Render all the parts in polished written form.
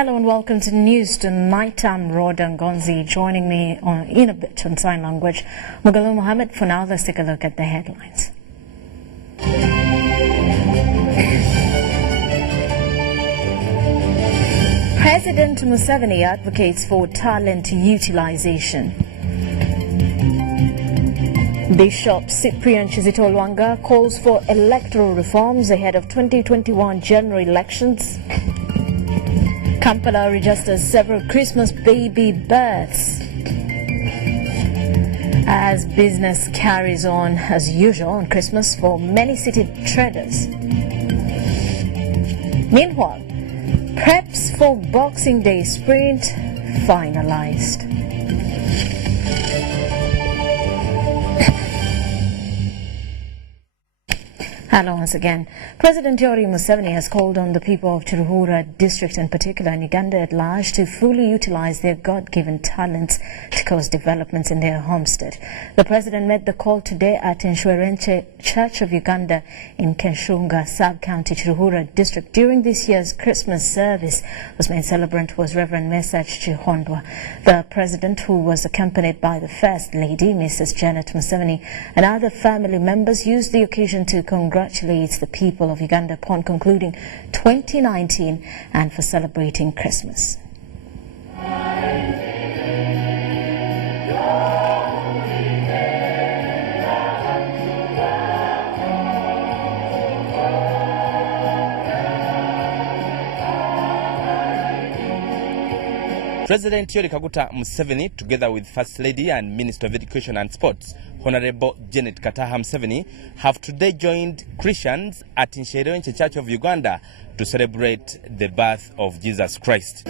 Hello and welcome to the news tonight. I'm Rhoda Ngonzi. Joining me in a bit on sign language, Mugalu Mohammed. For now, let's take a look at the headlines. President Museveni advocates for talent utilization. Bishop Cyprian Chizito calls for electoral reforms ahead of 2021 general elections. Kampala registers several Christmas baby births. As business carries on as usual on Christmas for many city traders. Meanwhile, preps for Boxing Day sprint finalized. Hello once again. President Yoweri Museveni has called on the people of Chiruhura district in particular and Uganda at large to fully utilize their God-given talents to cause developments in their homestead. The president made the call today at Nshwerenche Church of Uganda in Kenshunga, Sub-County, Chiruhura district. During this year's Christmas service, whose main celebrant was Reverend Messach Chihondwa. The president, who was accompanied by the First Lady, Mrs. Janet Museveni, and other family members, used the occasion to congratulates the people of Uganda upon concluding 2019 and for celebrating Christmas. President Yoweri Museveni, together with First Lady and Minister of Education and Sports, Honorable Janet Kataha Museveni, have today joined Christians at Nshwerenche Church of Uganda to celebrate the birth of Jesus Christ.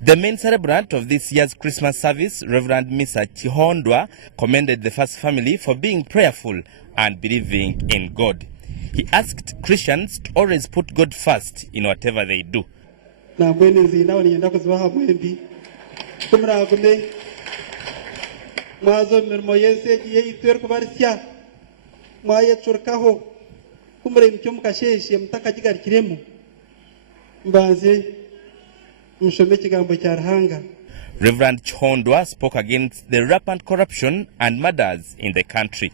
The main celebrant of this year's Christmas service, Reverend Messach Chihondwa, commended the first family for being prayerful and believing in God. He asked Christians to always put God first in whatever they do. Reverend Chihondwa spoke against the rampant corruption and murders in the country.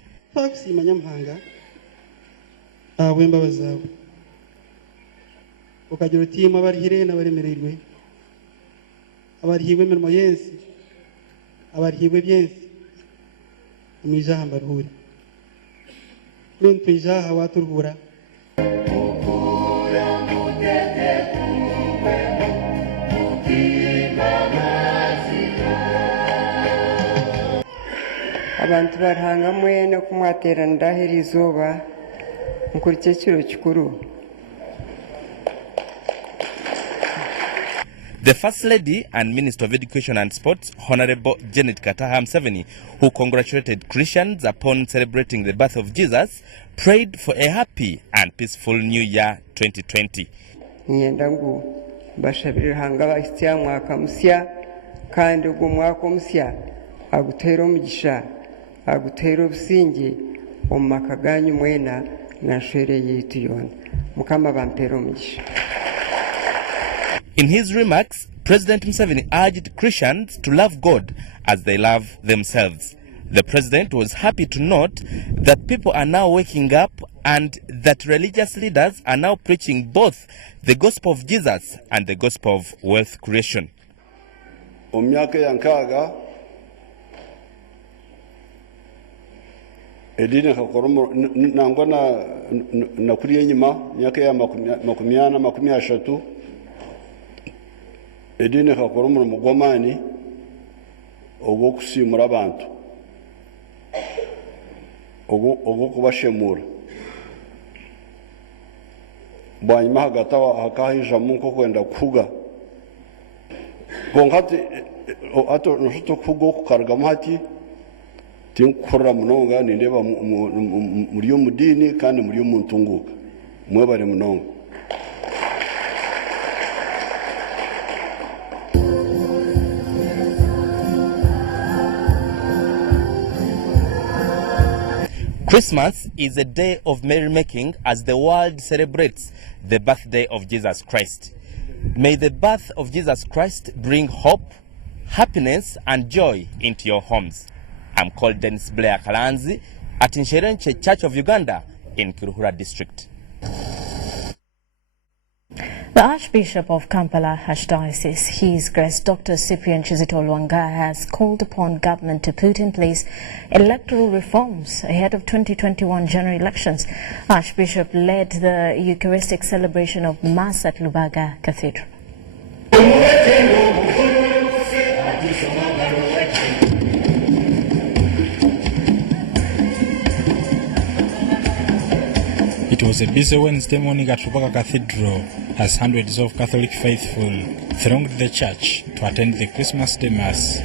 Abantu barhangamwe no kumwaterana herizoba nkurikye kiro kikuru. The First Lady and Minister of Education and Sports, Honorable Janet Kataha Museveni, who congratulated Christians upon celebrating the birth of Jesus, prayed for a happy and peaceful New Year 2020. Nyendangu bashabiri hanga baistia mwaka musya kandi ugo mwaka musya agutera omugisha agutera obusinge omu maka ganyu mwena na nshere yitu yona mukama bampera omugisha. In his remarks, President Museveni urged Christians to love God as they love themselves. The president was happy to note that people are now waking up and that religious leaders are now preaching both the gospel of Jesus and the gospel of wealth creation. Omyaka yankaga edini kakoromo nangwa na kuriye nyuma myaka ya makumi ashatu edini kakoromo mugomani ogo kusimura abantu ogo kubashemura banyuma hagatawa hakahisha munko kwenda kuga bonkati ato noshuto kugo kukargamo hati tinkurra munonga nindeba muri mudini kandi muri muntunguka mwebare munonga. Christmas is a day of merrymaking as the world celebrates the birthday of Jesus Christ. May the birth of Jesus Christ bring hope, happiness and joy into your homes. I'm called Dennis Blair Kalanzi at Nsherenche Church of Uganda in Kiruhura district. The Archbishop of Kampala Archdiocese, His Grace Dr. Cyprian Kizito Lwanga, has called upon government to put in place electoral reforms ahead of 2021 general elections. Archbishop led the Eucharistic celebration of Mass at Lubaga Cathedral. It was a busy Wednesday morning at Lubaga Cathedral as hundreds of Catholic faithful thronged the church to attend the Christmas Day Mass.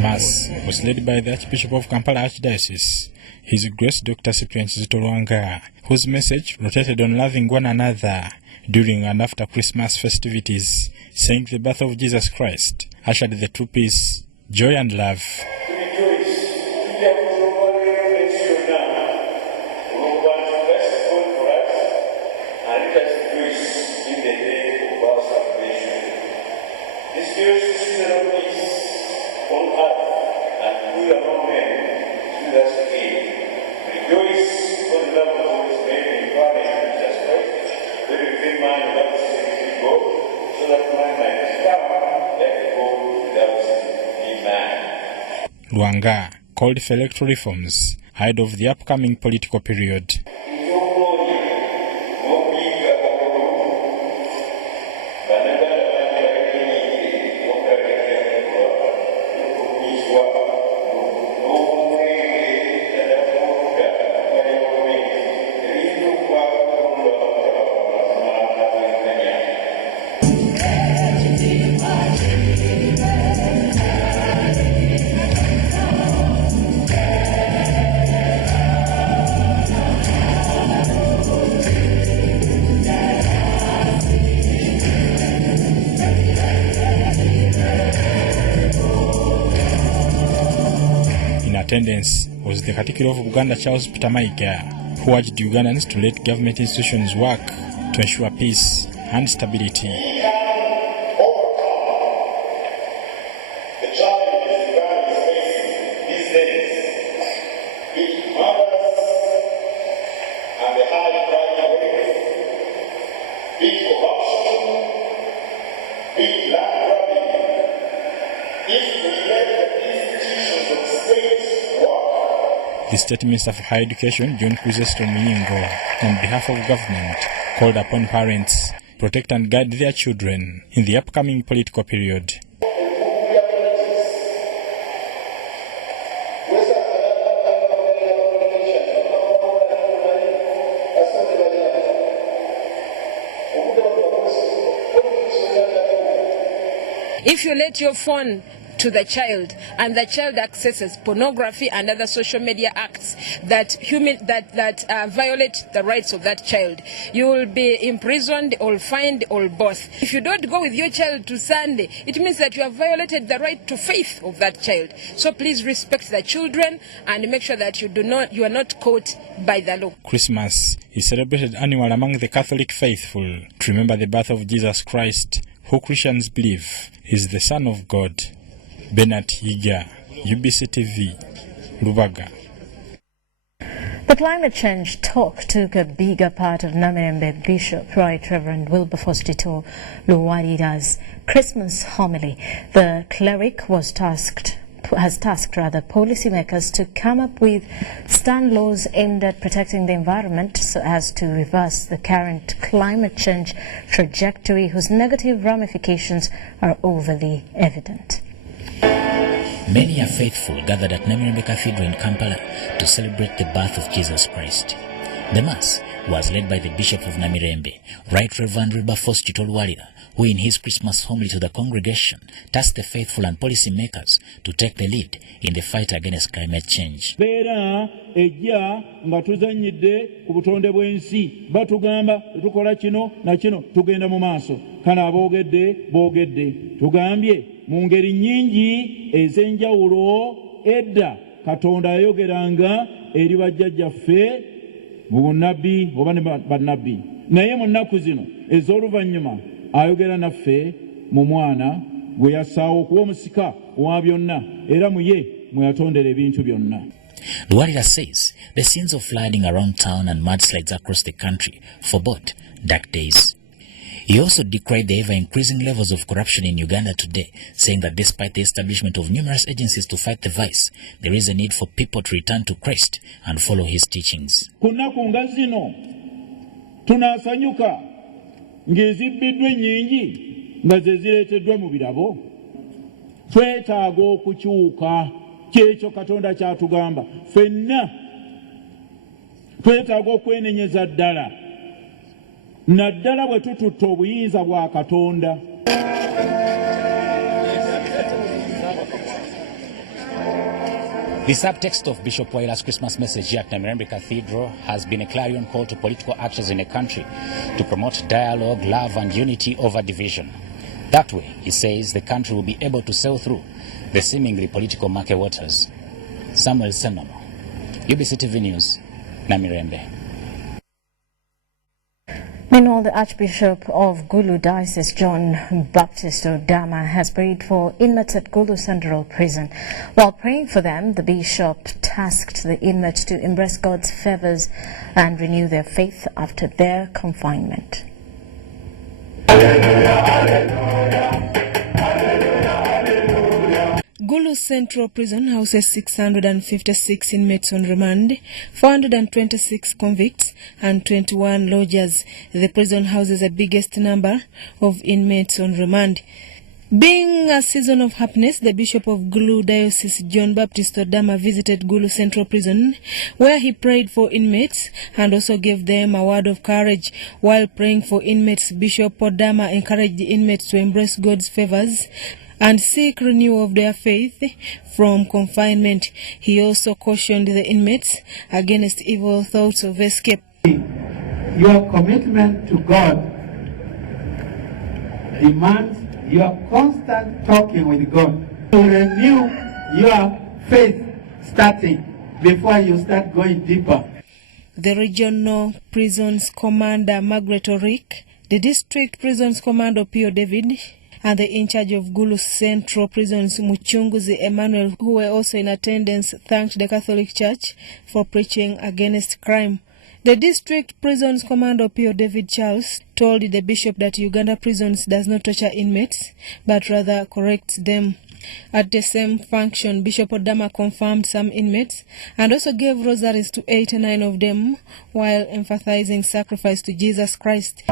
Mass was led by the Archbishop of Kampala Archdiocese, His Grace Dr. Cyprian Kizito Lwanga, whose message rotated on loving one another during and after Christmas festivities, saying the birth of Jesus Christ ushered the true peace, joy and love. Lwanga called for electoral reforms ahead of the upcoming political period. Attendance was the Katikkiro of Uganda, Charles Peter Mayiga, who urged Ugandans to let government institutions work to ensure peace and stability. The State Minister for Higher Education, John Chrysostom Muyingo, on behalf of government, called upon parents to protect and guide their children in the upcoming political period. If you let your phone to the child and the child accesses pornography and other social media acts that violate the rights of that child, you will be imprisoned or fined or both. If you don't go with your child to Sunday, it means that you have violated the right to faith of that child. So please respect the children and make sure that you are not caught by the law. Christmas is celebrated annually among the Catholic faithful to remember the birth of Jesus Christ, who Christians believe is the Son of God. Bernard Higa, UBC TV, Lubaga. The climate change talk took a bigger part of Namirembe Bishop Right Reverend Wilberforce Tito Luwarida's Christmas homily. The cleric has tasked policymakers to come up with stern laws aimed at protecting the environment so as to reverse the current climate change trajectory whose negative ramifications are overly evident. Many are faithful gathered at Namirembe Cathedral in Kampala to celebrate the birth of Jesus Christ. The Mass was led by the Bishop of Namirembe, Right Reverend Wilberforce Tito Luwariida, who in his Christmas homily to the congregation tasked the faithful and policymakers to take the lead in the fight against climate change. Beera ejja nga tuzannyidde ku butonde bw'ensi batugamba tukola kino na kino tugenda mu maaso kana boogedde tugambye mu ngeri nnyingi ez'enjawulo edda Katonda yayogeranga eri bajjajjaffe mu bunnabbi oba ne bannabbi naye mu nnaku zino ez'oluvannyuma ayogera naffe mu mwana gwe yassaawo okuba omusika wa byonna era mu ye mwe yatondera ebintu byonna. Luwarira says the scenes of flooding around town and mudslides across the country forebode dark days. He also decried the ever-increasing levels of corruption in Uganda today, saying that despite the establishment of numerous agencies to fight the vice, there is a need for people to return to Christ and follow his teachings. Kunaku nga zino tunasanyuka ng'ezibbiddwa ennyingi nga ze zireeteddwa mu birabo. Twetaaga okukyuka kyekyo Katonda kyatugamba. Ffenna twetaaga okwenenyeza ddala naddala bwe tututta obuyinza bwa Katonda. The subtext of Bishop Waila's Christmas message here at Namirembe Cathedral has been a clarion call to political actors in the country to promote dialogue, love and unity over division. That way, he says, the country will be able to sail through the seemingly political murky waters. Samuel Senamo, UBC TV News, Namirembe. Meanwhile, the Archbishop of Gulu Diocese, John Baptist Odama, has prayed for inmates at Gulu Central Prison. While praying for them, the bishop tasked the inmates to embrace God's favors and renew their faith after their confinement. Gulu Central Prison houses 656 inmates on remand, 426 convicts and 21 lodgers. The prison houses the biggest number of inmates on remand. Being a season of happiness, the Bishop of Gulu Diocese, John Baptist Odama, visited Gulu Central Prison, where he prayed for inmates and also gave them a word of courage. While praying for inmates, Bishop Odama encouraged the inmates to embrace God's favors and seek renewal of their faith from confinement. He also cautioned the inmates against evil thoughts of escape. Your commitment to God demands your constant talking with God to renew your faith starting before you start going deeper. The Regional Prisons Commander Margaret Orick, the District Prisons Commander Pio David, and the in charge of Gulu Central Prisons, Muchunguzi Emmanuel, who were also in attendance, thanked the Catholic Church for preaching against crime. The District Prisons Commander Pio David Charles told the bishop that Uganda prisons does not torture inmates, but rather corrects them. At the same function, Bishop Odama confirmed some inmates and also gave rosaries to 89 of them, while emphasizing sacrifice to Jesus Christ.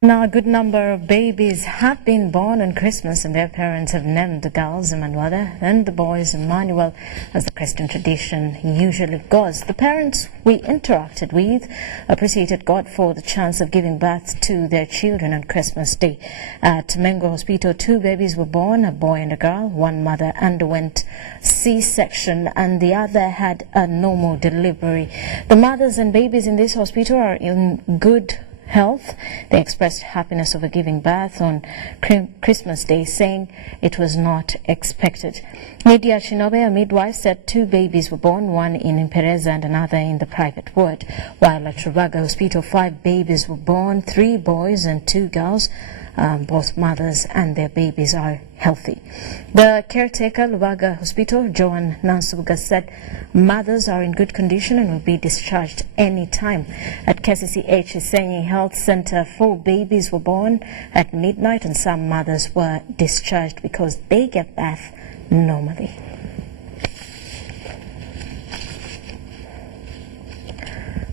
Now, a good number of babies have been born on Christmas, and their parents have named the girls Emanuela and the boys Emmanuel, as the Christian tradition usually goes. The parents we interacted with appreciated God for the chance of giving birth to their children on Christmas Day. At Mengo Hospital, 2 babies were born, a boy and a girl. One mother underwent C-section and the other had a normal delivery. The mothers and babies in this hospital are in good health. They expressed happiness over giving birth on Christmas Day, saying it was not expected. Lydia Shinobe, a midwife, said 2 babies were born, one in Impereza and another in the private ward. While at Rubaga Hospital, 5 babies were born, 3 boys and 2 girls. Both mothers and their babies are healthy. The caretaker, Lubaga Hospital, Joan Nansuga, said mothers are in good condition and will be discharged any time. At KCCH Isenyi Health Center, 4 babies were born at midnight, and some mothers were discharged because they gave birth normally.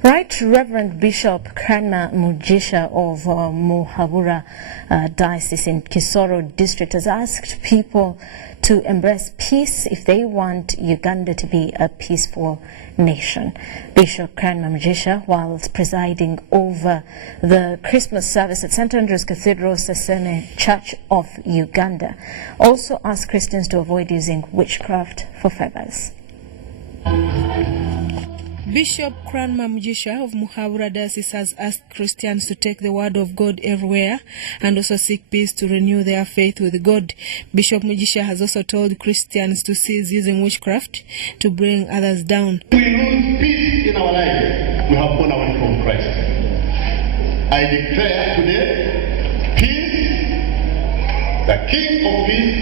Right. Right Reverend Bishop Kranma Mujisha of Muhabura Diocese in Kisoro District has asked people to embrace peace if they want Uganda to be a peaceful nation. Bishop Kranma Mujisha, whilst presiding over the Christmas service at St. Andrew's Cathedral, Sesame Church of Uganda, also asked Christians to avoid using witchcraft for favors. Bishop Kranma Mujisha of Muhabura Diocese has asked Christians to take the word of God everywhere and also seek peace to renew their faith with God. Bishop Mujisha has also told Christians to cease using witchcraft to bring others down. We lose peace in our lives. We have gone away from Christ. I declare today, peace, the King of Peace,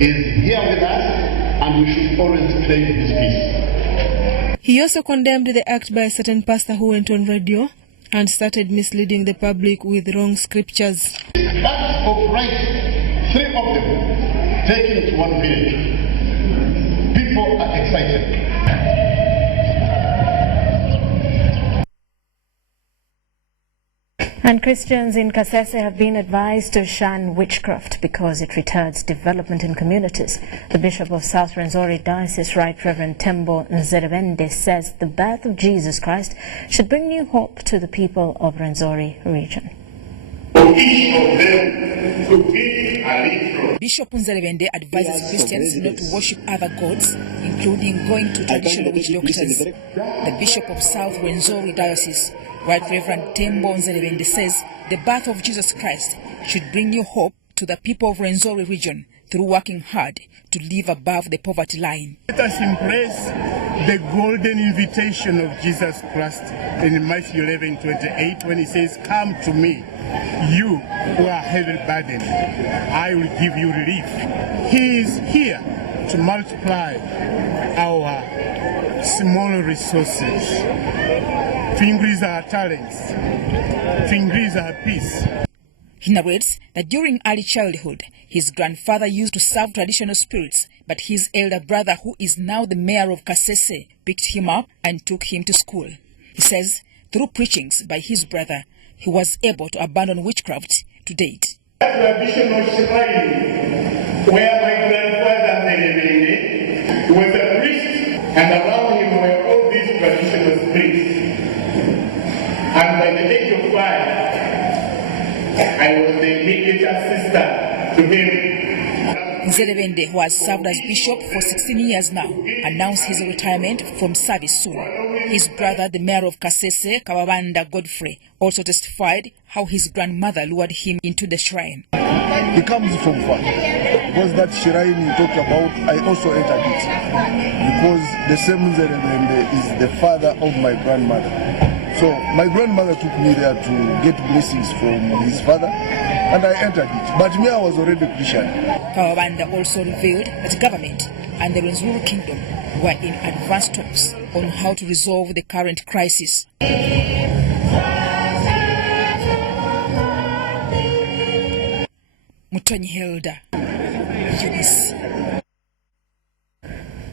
is here with us, and we should always claim his peace. He also condemned the act by a certain pastor who went on radio and started misleading the public with wrong scriptures. Facts of right, 3 of them, taken to one village. People are excited. And Christians in Kasese have been advised to shun witchcraft because it retards development in communities. The Bishop of South Rwenzori Diocese, Right Reverend Tembo Nzerebende, says the birth of Jesus Christ should bring new hope to the people of Rwenzori region. Bishop Nzerebende advises Christians not to worship other gods, including going to traditional witch doctors. The Bishop of South Rwenzori Diocese, Right Reverend Tembo Nzerebende, says the birth of Jesus Christ should bring new hope to the people of Rwenzori region through working hard to live above the poverty line. Let us embrace the golden invitation of Jesus Christ in Matthew 11:28 when he says, "Come to me, you who are heavy burdened, I will give you relief." He is here to multiply our small resources, to increase our talents, to increase our peace. He narrates that during early childhood, his grandfather used to serve traditional spirits, but his elder brother, who is now the mayor of Kasese, picked him up and took him to school. He says through preachings by his brother, he was able to abandon witchcraft to date. Traditional shrine where my grandfather was a priest, and around him were all these traditional spirits. And by the age of 5, I was the immediate assistant to him. Nzerebende, who has served as bishop for 16 years now, announced his retirement from service soon. His brother, the mayor of Kasese, Kababanda Godfrey, also testified how his grandmother lured him into the shrine. He comes from far, because that shrine you talked about, I also entered it, because the same Nzerebende is the father of my grandmother. So my grandmother took me there to get blessings from his father, and I entered it. But me, I was already Christian. Kawabanda also revealed that government and the Rwenzori Kingdom were in advanced talks on how to resolve the current crisis. Mutonyi Hilda, UBC.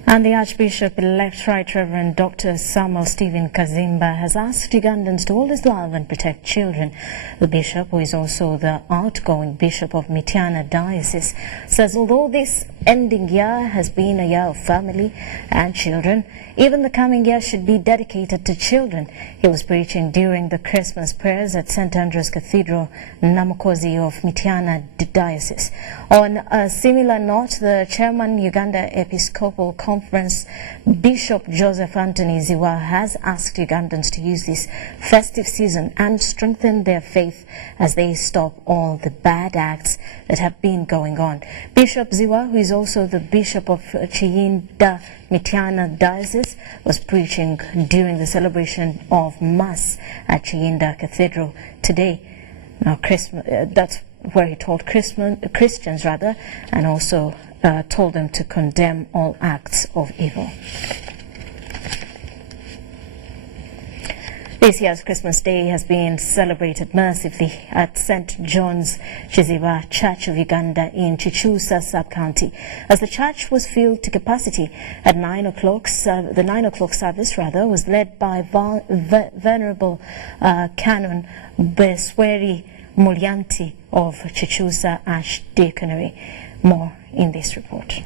And the Archbishop-elect Right Reverend Dr. Samuel Stephen Kazimba has asked Ugandans to always love and protect children. The bishop, who is also the outgoing bishop of Mityana Diocese, says although this ending year has been a year of family and children, even the coming year should be dedicated to children. He was preaching during the Christmas prayers at St. Andrew's Cathedral, Namukozi of Mityana Diocese. On a similar note, the chairman Uganda Episcopal Conference, Bishop Joseph Anthony Ziwa, has asked Ugandans to use this festive season and strengthen their faith as they stop all the bad acts that have been going on. Bishop Ziwa, who is also the Bishop of Chiyinda Mityana Diocese, was preaching during the celebration of Mass at Chiyinda Cathedral today. Now, that's where he told Christians, and also told them to condemn all acts of evil. The This year's Christmas Day has been celebrated massively at St. John's Chiziba Church of Uganda in Chichusa sub-county, as the church was filled to capacity at 9 o'clock. The 9 o'clock service was led by Venerable Canon Besweri Mulyanti of Chichusa Archdeaconry. More in this report.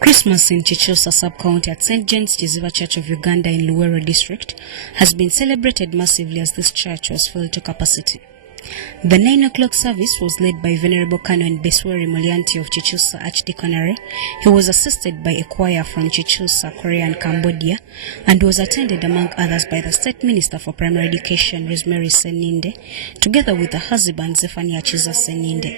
Christmas in Chichusa sub-county at St. John's Chiziba Church of Uganda in Luwero district has been celebrated massively as this church was filled to capacity. The 9 o'clock service was led by Venerable Canon Besweri Mulyanti of Chichusa Archdeaconry. He was assisted by a choir from Chichusa, Korea and Cambodia, and was attended among others by the State Minister for Primary Education, Rosemary Seninde, together with the husband Zephania Chiza Seninde.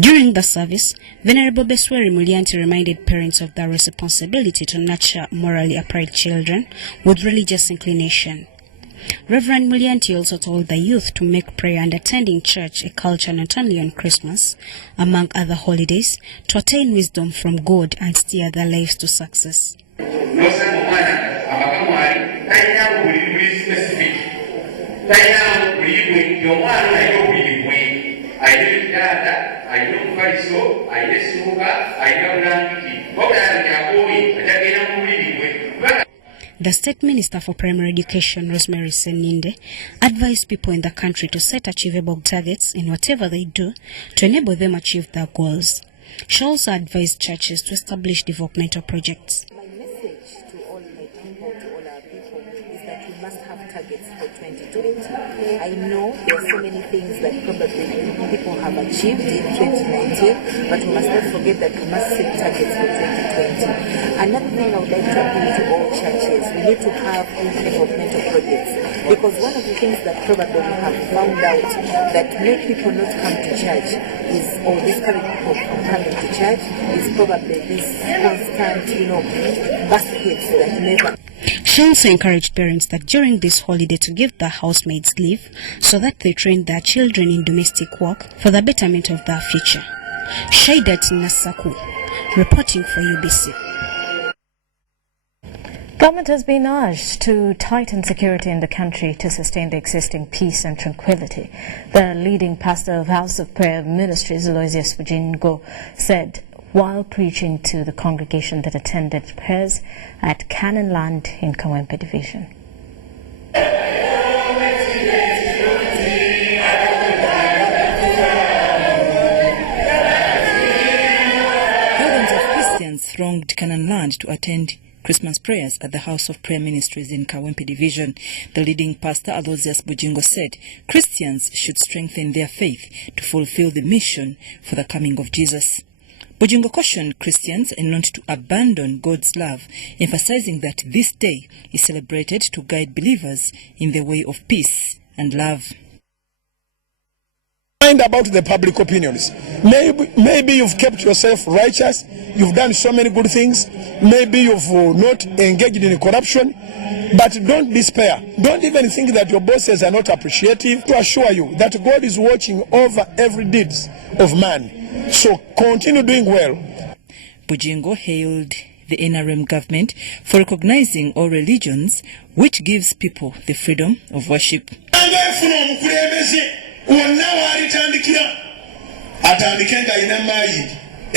During the service, Venerable Besweri Mulyanti reminded parents of their responsibility to nurture morally upright children with religious inclination. Reverend Mulyanti also told the youth to make prayer and attending church a culture not only on Christmas, among other holidays, to attain wisdom from God and steer their lives to success. The State Minister for Primary Education, Rosemary Seninde, advised people in the country to set achievable targets in whatever they do to enable them achieve their goals. She also advised churches to establish developmental projects. My message to all my people, to all our people, is that we must have targets for 2020. I know there are so many things that probably people have achieved in 2019, but we must not forget that we must set targets for 2020. Another thing I would like to appeal to all churches, we need to have developmental projects, because one of the things that probably we have found out that make people not come to church is, or discourage people from coming to church, is probably this constant, baskets that never. She also encouraged parents that during this holiday to give their housemaids leave so that they train their children in domestic work for the betterment of their future. Shaidat Nasaku, reporting for UBC. Government has been urged to tighten security in the country to sustain the existing peace and tranquility. The leading pastor of House of Prayer Ministries, Aloysius Bujingo, said while preaching to the congregation that attended prayers at Cannon Land in Kawempe Division. Thousands of Christians thronged Cannon Land to attend Christmas prayers at the House of Prayer Ministries in Kawempe Division. The leading pastor, Aloysius Bujingo, said Christians should strengthen their faith to fulfill the mission for the coming of Jesus. Bujingo cautioned Christians not to abandon God's love, emphasizing that this day is celebrated to guide believers in the way of peace and love. Mind about the public opinions. Maybe you've kept yourself righteous, you've done so many good things, maybe you've not engaged in corruption, but don't despair. Don't even think that your bosses are not appreciative. To assure you that God is watching over every deed of man. So continue doing well. Bujingo hailed the NRM government for recognizing all religions, which gives people the freedom of worship.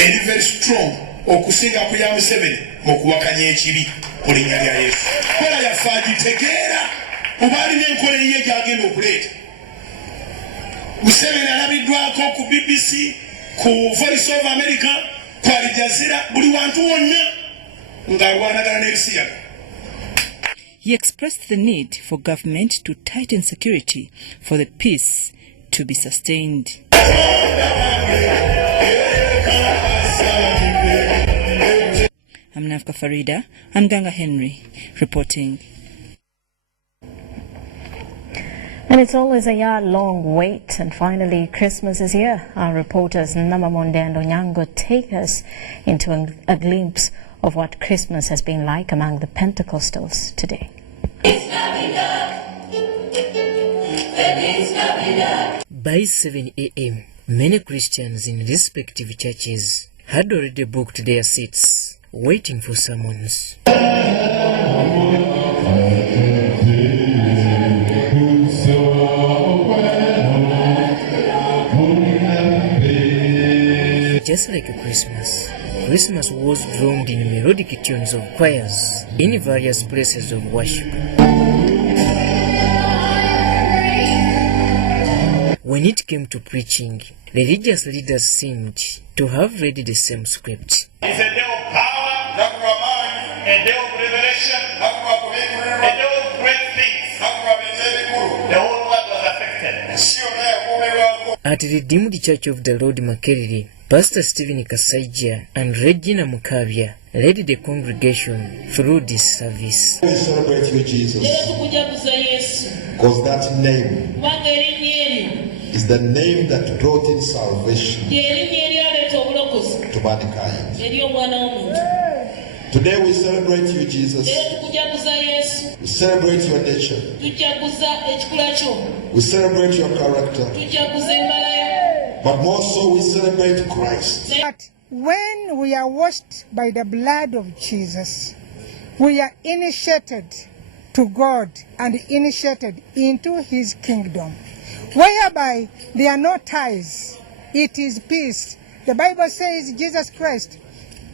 Very strong okusinga ku ya Museveni mukuwakanya ekibi ku linnya lya Yesu. Kola yaffe agitegeera oba alina enkola eye gy'agenda okuleeta. Museveni alabiddwako ku BBC, ku Voice of America, ku Al Jazeera, buli wantu wonna ng'alwanagana n'ebisiyaga. He expressed the need for government to tighten security for the peace to be sustained. I'm Navka Farida. I'm Ganga Henry, reporting. And it's always a year-long wait, and finally Christmas is here. Our reporters Namamonde and Onyango take us into a glimpse of what Christmas has been like among the Pentecostals today. By 7 a.m., many Christians in respective churches had already booked their seats, waiting for summons. Just like Christmas was drowned in melodic tunes of choirs in various places of worship. When it came to preaching, religious leaders seemed to have read the same script. It's a day of power, a day of revelation, a day of great things. The whole world was affected. At the Redeemed Church of the Lord Makerere, Pastor Stephen Kasaija and Regina Mukavya led the congregation through this service. We celebrate you, Jesus, because that name is the name that brought in salvation to mankind. Today we celebrate you, Jesus. We celebrate your nature. We celebrate your character. But more so, we celebrate Christ. But when we are washed by the blood of Jesus, we are initiated to God and initiated into his kingdom, whereby there are no ties. It is peace. The Bible says Jesus Christ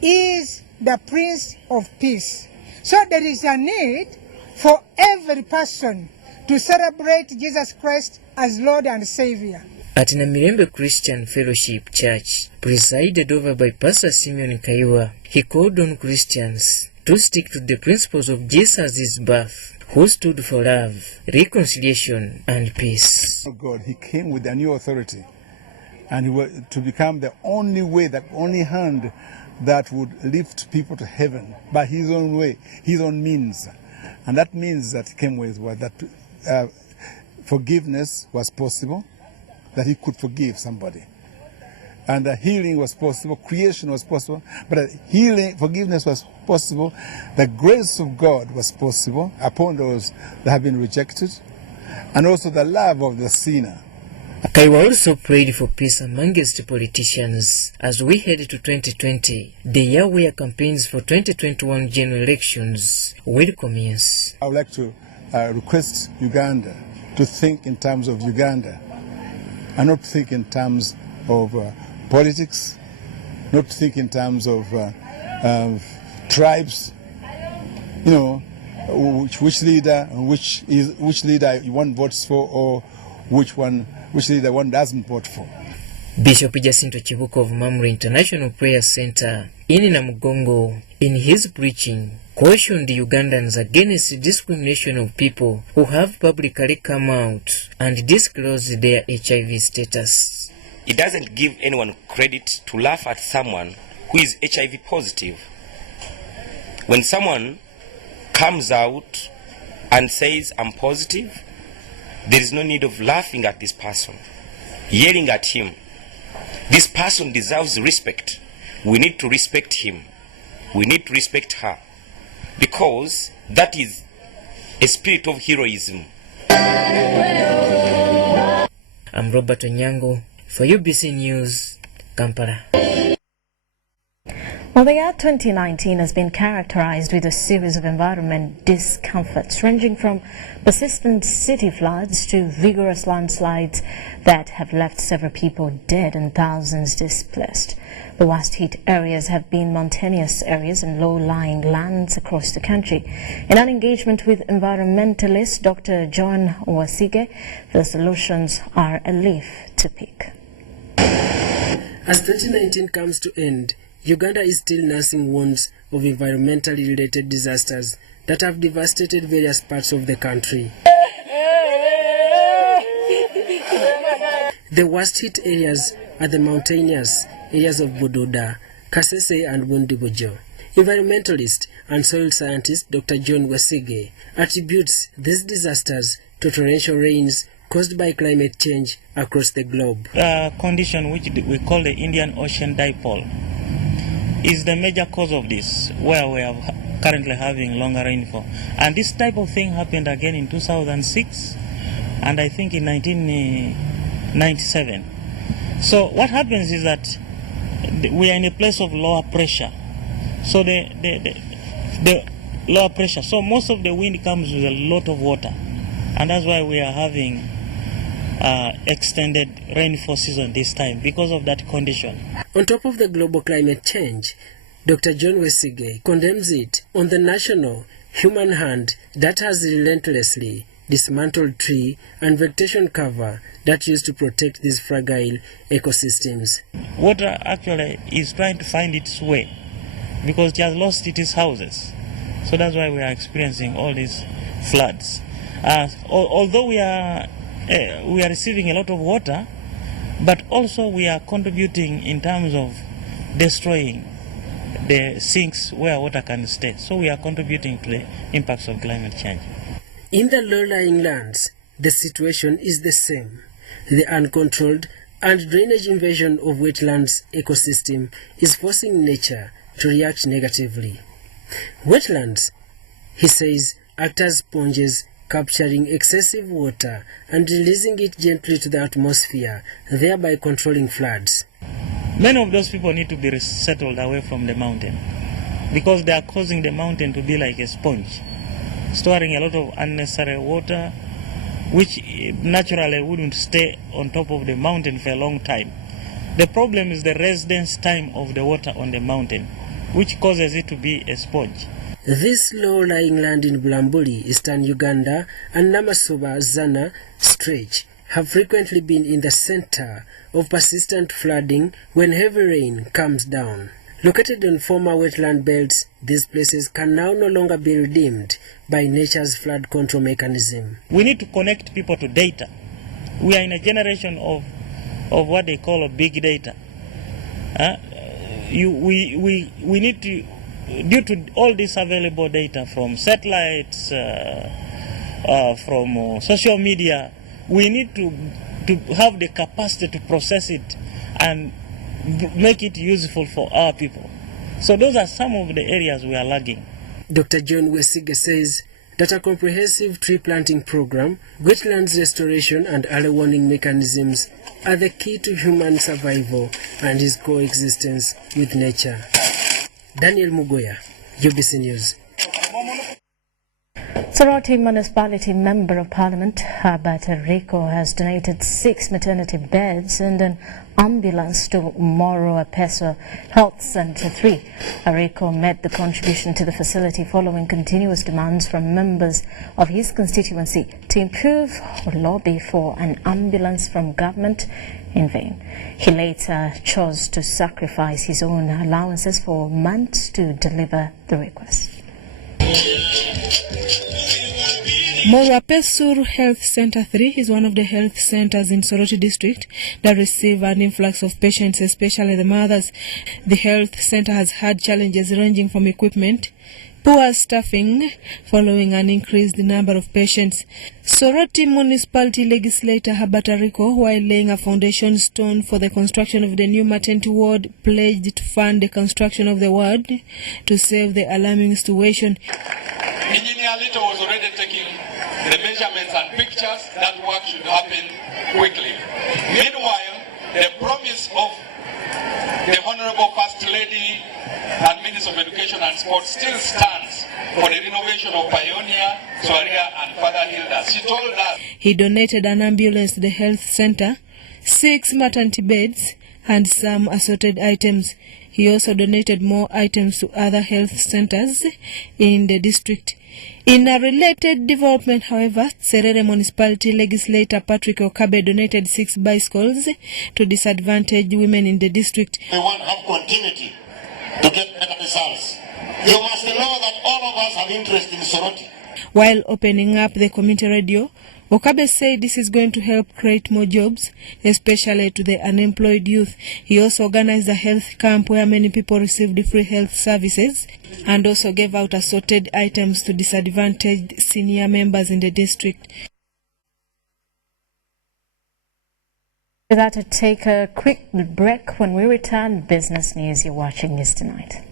is the Prince of Peace. So there is a need for every person to celebrate Jesus Christ as Lord and Savior. At Namirembe Christian Fellowship Church, presided over by Pastor Simeon Kaiwa, he called on Christians to stick to the principles of Jesus' birth, who stood for love, reconciliation, and peace. God, he came with a new authority, and he was to become the only way, the only hand that would lift people to heaven by his own way, his own means. And that means that he came with was that forgiveness was possible, that he could forgive somebody. And healing was possible, creation was possible, but healing, forgiveness was possible, the grace of God was possible upon those that have been rejected, and also the love of the sinner. Kaiwa also prayed for peace amongst politicians as we head to 2020, the year where campaigns for 2021 general elections will commence. I would like to request Uganda to think in terms of Uganda, and not think in terms of politics, not think in terms of tribes, you know, which leader and which leader one votes for, or which leader one doesn't vote for. Bishop Jacinto Chibuko of Mamre International Prayer Center in Namugongo, in his preaching, cautioned Ugandans against discrimination of people who have publicly come out and disclosed their HIV status. It doesn't give anyone credit to laugh at someone who is HIV positive. When someone comes out and says, I'm positive, there is no need of laughing at this person, yelling at him. This person deserves respect. We need to respect him. We need to respect her, because that is a spirit of heroism. I'm Robert Onyango for UBC News, Kampala. Well, the year 2019 has been characterized with a series of environment discomforts, ranging from persistent city floods to vigorous landslides that have left several people dead and thousands displaced. The worst hit areas have been mountainous areas and low-lying lands across the country. In an engagement with environmentalist Dr. John Wasige, the solutions are a leaf to pick. As 2019 comes to end, Uganda is still nursing wounds of environmentally related disasters that have devastated various parts of the country. The worst hit areas are the mountainous areas of Bududa, Kasese and Bundibujo. Environmentalist and soil scientist Dr. John Wasige attributes these disasters to torrential rains caused by climate change across the globe. The condition which we call the Indian Ocean Dipole is the major cause of this, where we are currently having longer rainfall. And this type of thing happened again in 2006 and I think in 1997. So what happens is that we are in a place of lower pressure. So the lower pressure, so most of the wind comes with a lot of water, and that's why we are having extended rainfall season this time because of that condition. On top of the global climate change, Dr. John Wesige condemns it on the national human hand that has relentlessly dismantled tree and vegetation cover that used to protect these fragile ecosystems. Water actually is trying to find its way because it has lost its houses. So that's why we are experiencing all these floods. Although we are receiving a lot of water, but also we are contributing in terms of destroying the sinks where water can stay. So we are contributing to the impacts of climate change. In the low-lying lands, the situation is the same. The uncontrolled and drainage invasion of wetlands ecosystem is forcing nature to react negatively. Wetlands, he says, act as sponges, capturing excessive water and releasing it gently to the atmosphere, thereby controlling floods. Many of those people need to be resettled away from the mountain because they are causing the mountain to be like a sponge, storing a lot of unnecessary water, which naturally wouldn't stay on top of the mountain for a long time. The problem is the residence time of the water on the mountain, which causes it to be a sponge. This low-lying land in Bulambuli, eastern Uganda, and Namasoba-Zana stretch have frequently been in the center of persistent flooding when heavy rain comes down. Located on former wetland belts, these places can now no longer be redeemed by nature's flood control mechanism. We need to connect people to data. We are in a generation of what they call a big data. We need to, due to all this available data from satellites, from social media, we need to have the capacity to process it and make it useful for our people. So those are some of the areas we are lagging. Dr. John Wesige says that a comprehensive tree planting program, wetlands restoration and early warning mechanisms are the key to human survival and his coexistence with nature. Daniel Mugoya, UBC News. Soroti Municipality Member of Parliament Herbert Rico has donated 6 maternity beds and an ambulance to Moro Apeso Health Centre 3. Rico made the contribution to the facility following continuous demands from members of his constituency to improve or lobby for an ambulance from government in vain. He later chose to sacrifice his own allowances for months to deliver the request. Morapesur Health Centre 3 is one of the health centres in Soroti district that receive an influx of patients, especially the mothers. The health centre has had challenges ranging from equipment, poor staffing following an increased number of patients. Soroti Municipality Legislator Herbert Rico, while laying a foundation stone for the construction of the new maternity ward, pledged to fund the construction of the ward to save the alarming situation. Engineer Lito was already taking the measurements and pictures. That work should happen quickly. Meanwhile, the promise of the Honorable First Lady and Minister of Education and Sports still stands for the renovation of Pioneer, Swaria and Father Hilda. She told us. He donated an ambulance to the health centre, 6 maternity beds and some assorted items. He also donated more items to other health centres in the district. In a related development, however, Serere Municipality Legislator Patrick Okabe donated 6 bicycles to disadvantaged women in the district. We want to have continuity to get better results. You must know that all of us have interest in Soroti. While opening up the community radio, Okabe said this is going to help create more jobs, especially to the unemployed youth. He also organized a health camp where many people received free health services and also gave out assorted items to disadvantaged senior members in the district. With that, to take a quick break. When we return, business news. You're watching News Tonight.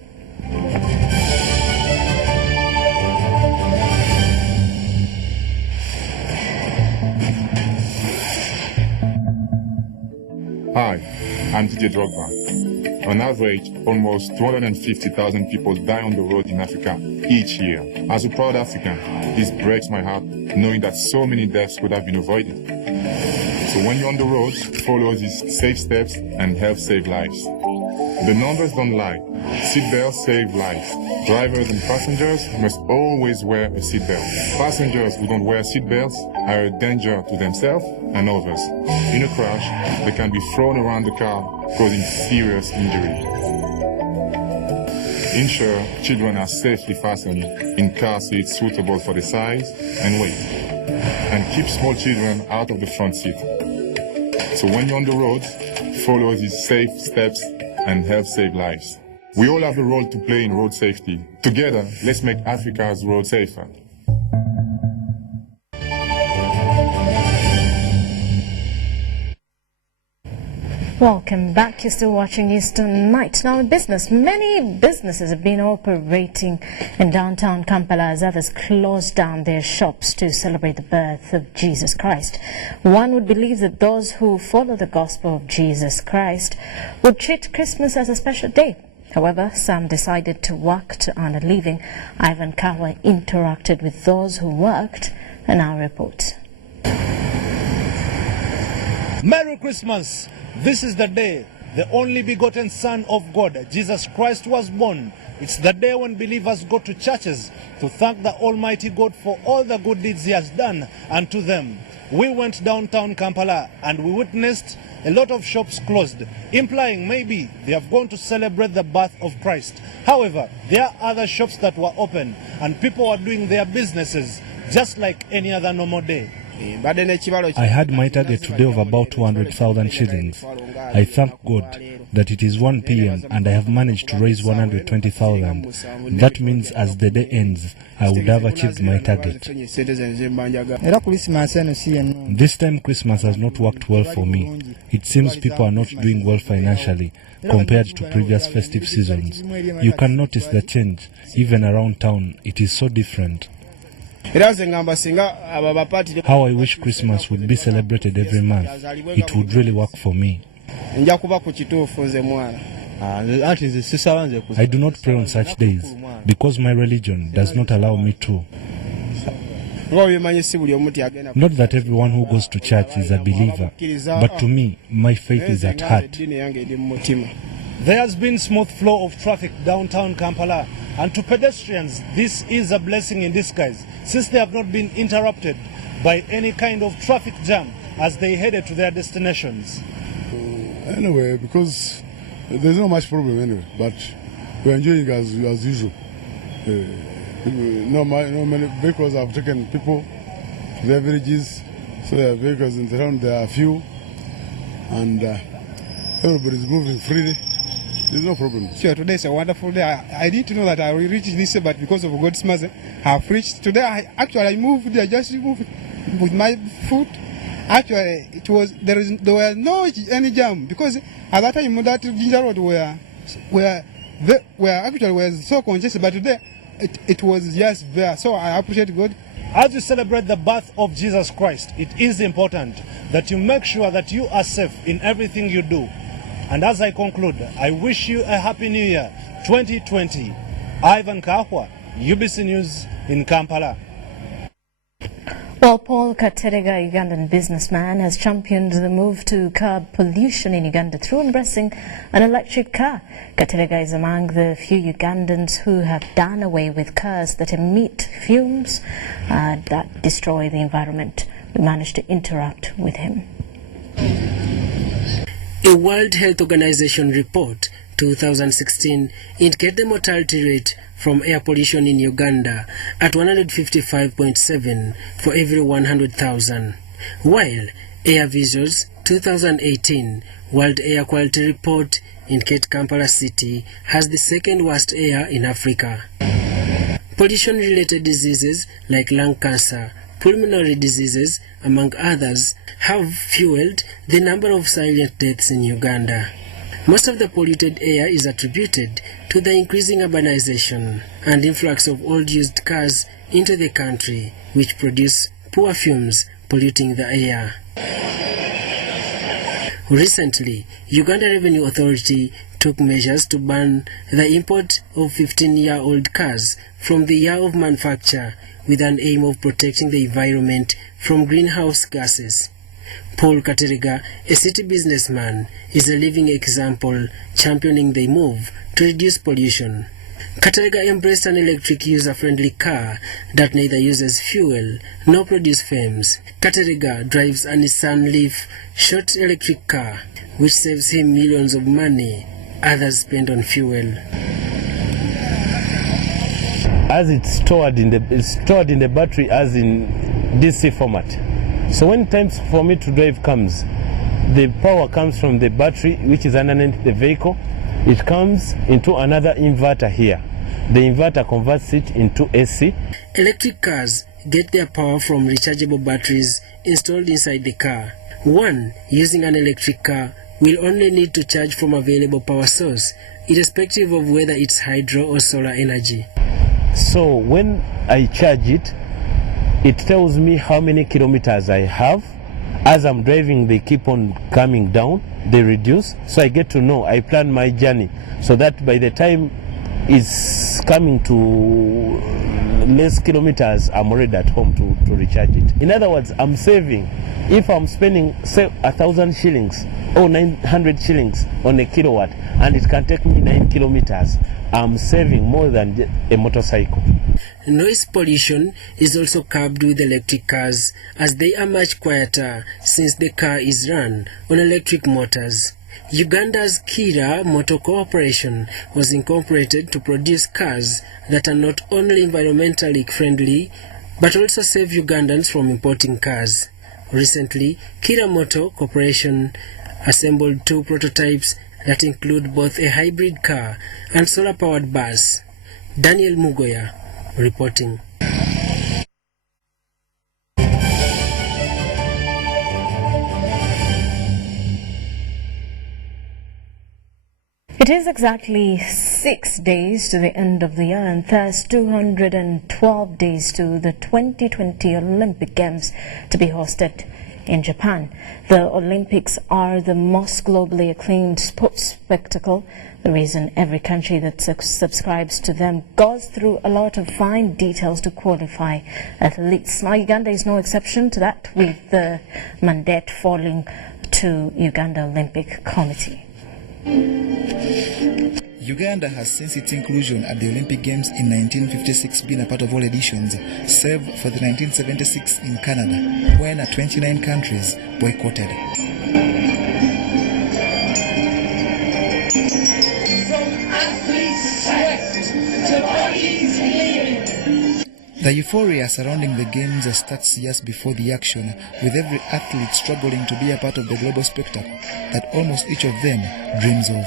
Hi, I'm DJ Drogba. On average, almost 250,000 people die on the road in Africa each year. As a proud African, this breaks my heart knowing that so many deaths could have been avoided. So when you're on the road, follow these safe steps and help save lives. The numbers don't lie. Seatbelts save lives. Drivers and passengers must always wear a seatbelt. Passengers who don't wear seatbelts are a danger to themselves and others. In a crash, they can be thrown around the car, causing serious injury. Ensure children are safely fastened in car seats suitable for the size and weight. And keep small children out of the front seat. So when you're on the road, follow these safe steps and help save lives. We all have a role to play in road safety. Together, let's make Africa's road safer. Welcome back. You're still watching News Tonight. Now in business, many businesses have been operating in downtown Kampala as others closed down their shops to celebrate the birth of Jesus Christ. One would believe that those who follow the gospel of Jesus Christ would treat Christmas as a special day. However, some decided to work to earn a living. Ivan Kawa interacted with those who worked, and our report. Merry Christmas! This is the day the only begotten Son of God, Jesus Christ, was born. It's the day when believers go to churches to thank the Almighty God for all the good deeds He has done unto them. We went downtown Kampala and we witnessed a lot of shops closed, implying maybe they have gone to celebrate the birth of Christ. However, there are other shops that were open and people were doing their businesses just like any other normal day. I had my target today of about 200,000 shillings. I thank God that it is 1 p.m. and I have managed to raise 120,000. That means as the day ends, I would have achieved my target. This time Christmas has not worked well for me. It seems people are not doing well financially compared to previous festive seasons. You can notice the change. Even around town, it is so different. How I wish Christmas would be celebrated every month. It would really work for me. I do not pray on such days because my religion does not allow me to. Not that everyone who goes to church is a believer, but to me, my faith is at heart. There has been smooth flow of traffic downtown Kampala, and to pedestrians, this is a blessing in disguise, since they have not been interrupted by any kind of traffic jam as they headed to their destinations. Anyway, because there's not much problem anyway, but we're enjoying as usual. No many vehicles have taken people to their villages, so there are vehicles in the town, there are few, and everybody's moving freely. There's no problem. Sure, today is a wonderful day. I didn't know that I will reach this, but because of God's mercy, I have reached. Today, I moved. I just moved with my foot. Actually, it was there was no any jam because at that time that Ginger Road were so congested, but today it was just there. So I appreciate God. As you celebrate the birth of Jesus Christ, it is important that you make sure that you are safe in everything you do. And as I conclude, I wish you a happy new year, 2020. Ivan Kahwa, UBC News in Kampala. Well, Paul Katerega, Ugandan businessman, has championed the move to curb pollution in Uganda through embracing an electric car. Katerega is among the few Ugandans who have done away with cars that emit fumes that destroy the environment. We managed to interact with him. A World Health Organization report 2016 indicates the mortality rate from air pollution in Uganda at 155.7 for every 100,000, while Air Visuals 2018 World Air Quality Report indicates Kampala City has the second worst air in Africa. Pollution-related diseases like lung cancer, pulmonary diseases, among others, have fueled the number of silent deaths in Uganda. Most of the polluted air is attributed to the increasing urbanization and influx of old used cars into the country, which produce poor fumes polluting the air. Recently, Uganda Revenue Authority took measures to ban the import of 15-year-old cars from the year of manufacture with an aim of protecting the environment from greenhouse gases. Paul Kateriga, a city businessman, is a living example championing the move to reduce pollution. Kateriga embraced an electric user-friendly car that neither uses fuel nor produces fumes. Kateriga drives a Nissan Leaf short electric car, which saves him millions of money others spend on fuel. As it's stored in the battery as in DC format. So when times for me to drive comes, the power comes from the battery, which is underneath the vehicle. It comes into another inverter here. The inverter converts it into AC. Electric cars get their power from rechargeable batteries installed inside the car. One using an electric car will only need to charge from available power source, irrespective of whether it's hydro or solar energy. So when I charge it, it tells me how many kilometers I have. As I'm driving, they keep on coming down, they reduce, so I get to know, I plan my journey, so that by the time it's coming to less kilometers, I'm already at home to recharge it. In other words, I'm saving. If I'm spending, say, 1,000 shillings or 900 shillings on a kilowatt, and it can take me 9 kilometers, I'm saving more than a motorcycle. Noise pollution is also curbed with electric cars, as they are much quieter since the car is run on electric motors. Uganda's Kira Motor Corporation was incorporated to produce cars that are not only environmentally friendly, but also save Ugandans from importing cars. Recently, Kira Motor Corporation assembled 2 prototypes that include both a hybrid car and solar-powered bus. Daniel Mugoya reporting. It is exactly 6 days to the end of the year, and thus 212 days to the 2020 Olympic Games to be hosted in Japan. The Olympics are the most globally acclaimed sports spectacle. The reason every country that subscribes to them goes through a lot of fine details to qualify athletes. Now, Uganda is no exception to that, with the mandate falling to Uganda Olympic Committee. Uganda has, since its inclusion at the Olympic Games in 1956, been a part of all editions, save for the 1976 in Canada, when 29 countries boycotted. The euphoria surrounding the Games starts years before the action, with every athlete struggling to be a part of the global spectacle that almost each of them dreams of.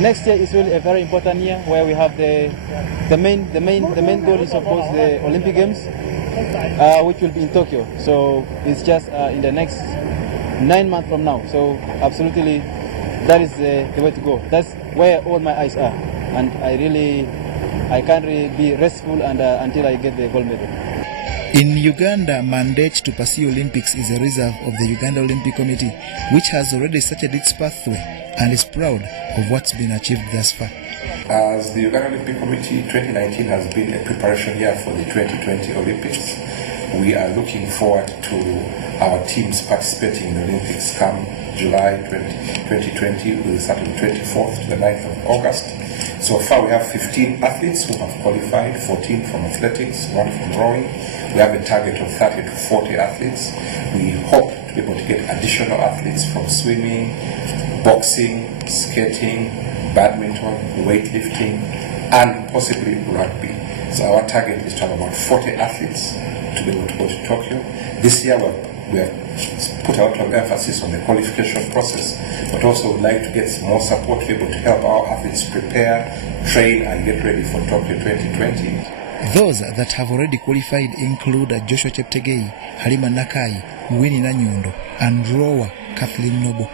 Next year is really a very important year, where we have the main goal is, of course, the Olympic Games, which will be in Tokyo. So it's just in the next 9 months from now. So absolutely, that is the way to go. That's where all my eyes are, and I can't really be restful until I get the gold medal. In Uganda, mandate to pursue Olympics is a reserve of the Uganda Olympic Committee, which has already started its pathway and is proud of what's been achieved thus far. As the Uganda Olympic Committee, 2019 has been a preparation year for the 2020 Olympics. We are looking forward to our teams participating in the Olympics come July 2020. We'll start on the 24th to the 9th of August. So far we have 15 athletes who have qualified, 14 from athletics, 1 from rowing. We have a target of 30 to 40 athletes. We hope to be able to get additional athletes from swimming, boxing, skating, badminton, weightlifting, and possibly rugby. So our target is to have about 40 athletes to be able to go to Tokyo. This year we have put a lot of emphasis on the qualification process, but also would like to get some more support to be able to help our athletes prepare, train, and get ready for Tokyo 2020. Those that have already qualified include Joshua Cheptegei, Halima Nakai, Winnie Nanyundo, and rower Kathleen Nobo.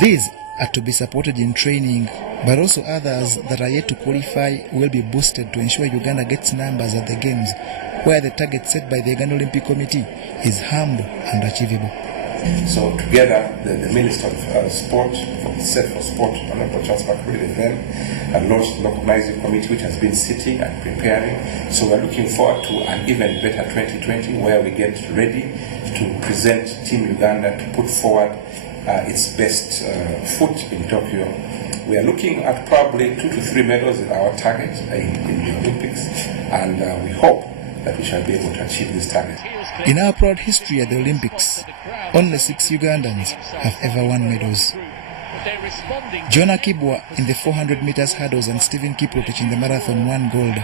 These are to be supported in training, but also others that are yet to qualify will be boosted to ensure Uganda gets numbers at the games, where the target set by the Uganda Olympic Committee is humble and achievable. So together, the Minister of Sport, Set for Sport, Honorable Charles Makuridi then, launched the Localizing Committee, which has been sitting and preparing. So we're looking forward to an even better 2020, where we get ready to present Team Uganda to put forward its best foot in Tokyo. We are looking at probably 2 to 3 medals in our target in the Olympics, and we hope that we shall be able to achieve this target. In our proud history at the Olympics, only 6 Ugandans have ever won medals. Jonah Kibwa in the 400 meters hurdles and Stephen Kiprotich in the marathon won gold.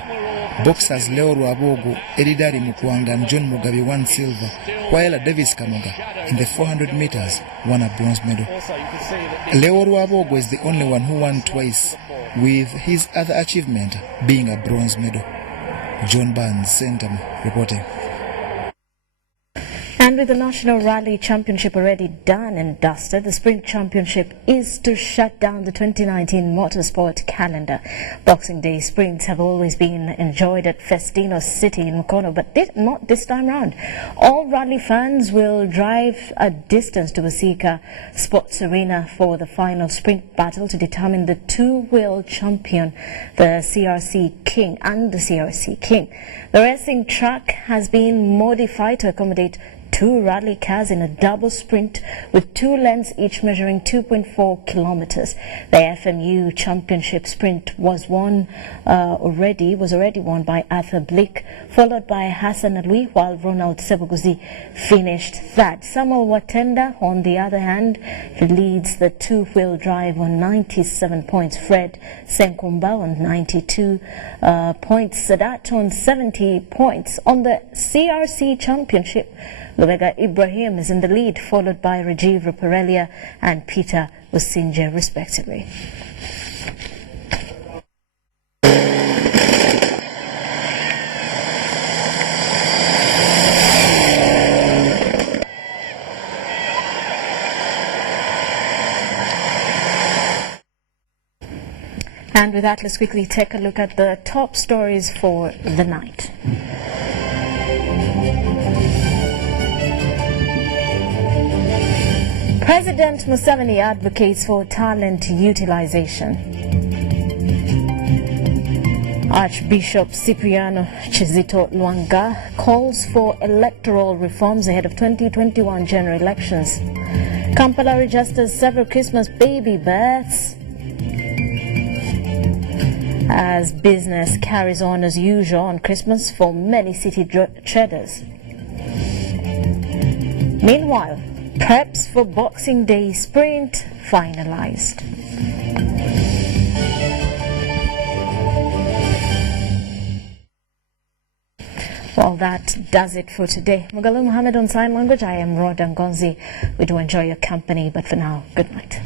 Boxers Leo Ruabogo, Eridari Mukwanga and John Mugabe won silver, while Davis Kamoga in the 400 meters won a bronze medal. Leo Ruabogo is the only one who won twice, with his other achievement being a bronze medal. John Barnes, Centum, reporting. And with the National Rally Championship already done and dusted, the Sprint Championship is to shut down the 2019 motorsport calendar. Boxing Day sprints have always been enjoyed at Festino City in Mukono, but not this time round. All rally fans will drive a distance to Wasika Sports Arena for the final sprint battle to determine the two-wheel champion, the CRC King and the CRC King. The racing track has been modified to accommodate 2 rally cars in a double sprint with 2 lanes each measuring 2.4 kilometers. The FMU Championship sprint was already won by Arthur Blick, followed by Hassan Alwi, while Ronald Sebuguzi finished third. Samuel Watenda, on the other hand, he leads the two-wheel drive on 97 points. Fred Senkumba on 92 points. Sadat on 70 points. On the CRC Championship, Lubega Ibrahim is in the lead, followed by Rajiv Ruparelia and Peter Usinje, respectively. And with that, let's quickly take a look at the top stories for the night. President Museveni advocates for talent utilization. Archbishop Cipriano Chizito Lwanga calls for electoral reforms ahead of 2021 general elections. Kampala registers several Christmas baby births as business carries on as usual on Christmas for many city traders. Meanwhile, preps for Boxing Day sprint finalized. Well, that does it for today. Mugalu Muhammad on sign language. I am Rhoda Ngonzi. We do enjoy your company, but for now, good night.